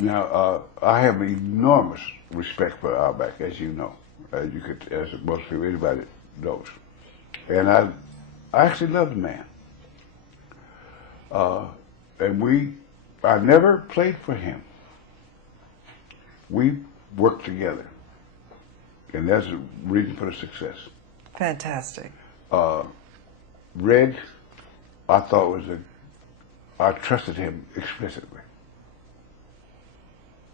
Now, I have enormous respect for Auerbach, as you know, as most people, anybody knows, and I actually love the man. I never played for him. We worked together, and that's the reason for the success. Fantastic. Red, I thought I trusted him explicitly.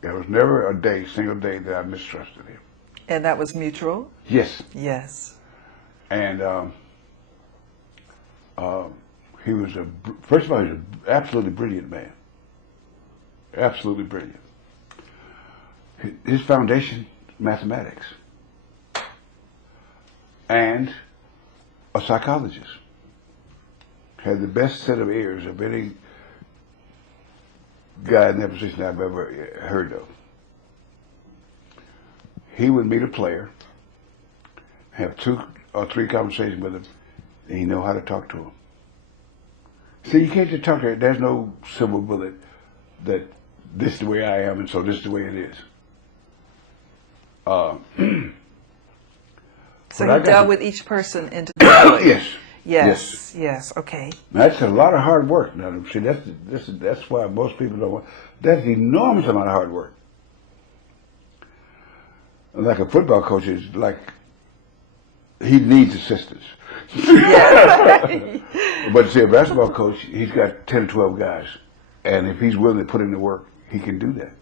There was never a single day that I mistrusted him. And that was mutual? Yes. Yes. And first of all, he was an absolutely brilliant man. Absolutely brilliant. His foundation, mathematics. And a psychologist. Had the best set of ears of any guy in that position I've ever heard of. He would meet a player, have 2 or 3 conversations with him, and he know how to talk to him. See, you can't just talk to him. There's no silver bullet that this is the way I am, and so this is the way it is. So he dealt with each person individually. Yes. Yes. Okay. That's a lot of hard work. Now, see, that's why most people don't want. That's an enormous amount of hard work. Like a football coach is like, he needs assistants. Yeah. But see, a basketball coach, he's got 10 or 12 guys, and if he's willing to put in the work, he can do that.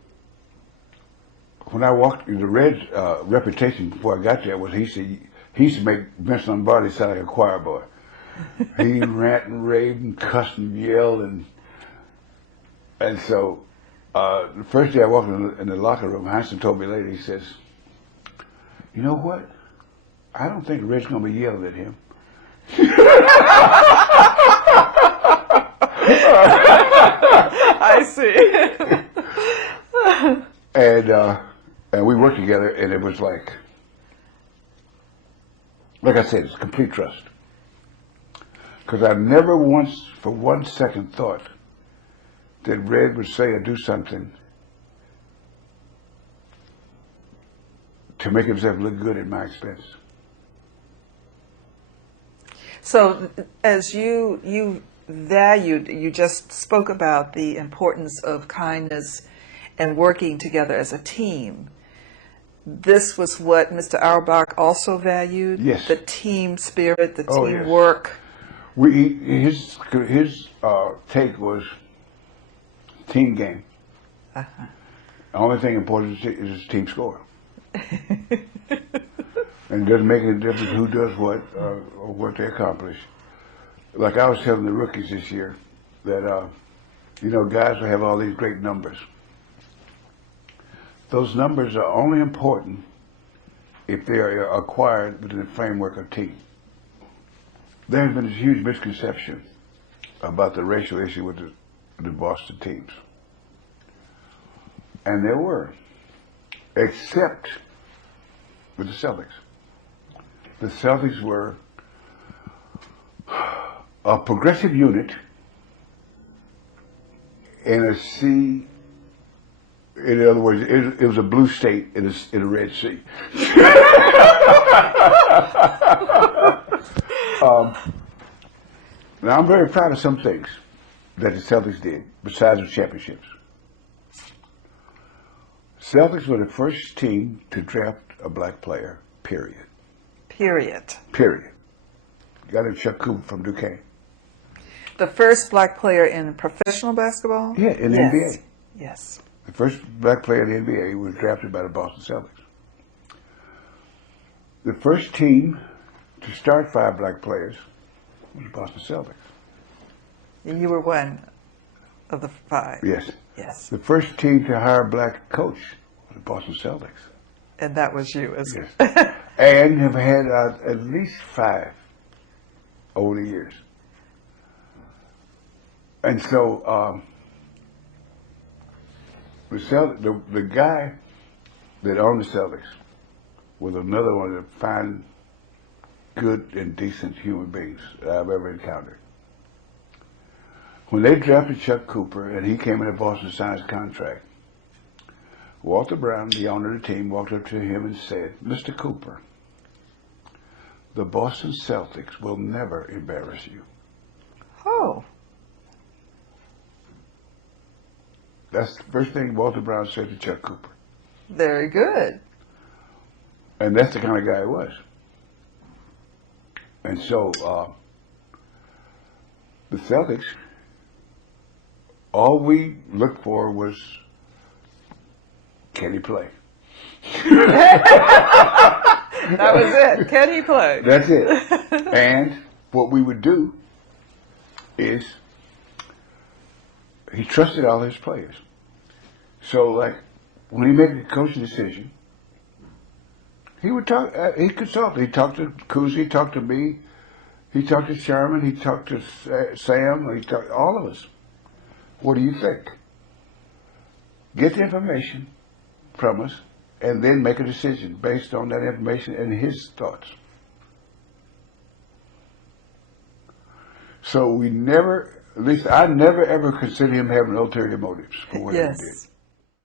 When I walked, the Red's reputation before I got there was he used to make Vince Lombardi sound like a choir boy. He rant and raved and cussed and yelled, and so the first day I walked in the locker room, Hanson told me later, he says, "You know what? I don't think Red's going to be yelling at him." I see. And we worked together, and it was like I said, it's complete trust. Because I never once, for 1 second, thought that Red would say or do something to make himself look good at my expense. So, as you valued, you just spoke about the importance of kindness and working together as a team. This was what Mr. Auerbach also valued? Yes. The team spirit, the Yes. teamwork. His take was team game. Uh-huh. The only thing important is team score. And it doesn't make any difference who does what or what they accomplish. Like I was telling the rookies this year that, guys will have all these great numbers. Those numbers are only important if they are acquired within the framework of team. There has been this huge misconception about the racial issue with the Boston teams. And there were, except with the Celtics. The Celtics were a progressive unit in a sea. In other words, it was a blue state in a red sea. Now, I'm very proud of some things that the Celtics did, besides the championships. Celtics were the first team to draft a black player, period. Period. Got him Chuck Cooper from Duquesne. The first black player in professional basketball? Yeah, in the NBA. Yes. The first black player in the NBA was drafted by the Boston Celtics. The first team to start 5 black players was the Boston Celtics. You were one of the 5. Yes. Yes. The first team to hire a black coach was the Boston Celtics. And that was you as well. Yes. And have had at least 5 over the years. And so the guy that owned the Celtics was another one of the fine, good, and decent human beings that I've ever encountered. When they drafted Chuck Cooper and he came into Boston to sign his contract, Walter Brown, the owner of the team, walked up to him and said, "Mr. Cooper, the Boston Celtics will never embarrass you." Oh, That's the first thing Walter Brown said to Chuck Cooper. very good. And that's the kind of guy he was. And so the Celtics, all we looked for was, can he play? That was it. Can he play? That's it. And what we would do is he trusted all his players. So, like, when he made a coaching decision, he would talk, he consulted. He talked to Cousy, he talked to me, he talked to Sherman, he talked to Sam, he talked to all of us. What do you think? Get the information from us, and then make a decision based on that information and his thoughts. So we never, at least I never ever considered him having ulterior motives for what he did. Yes.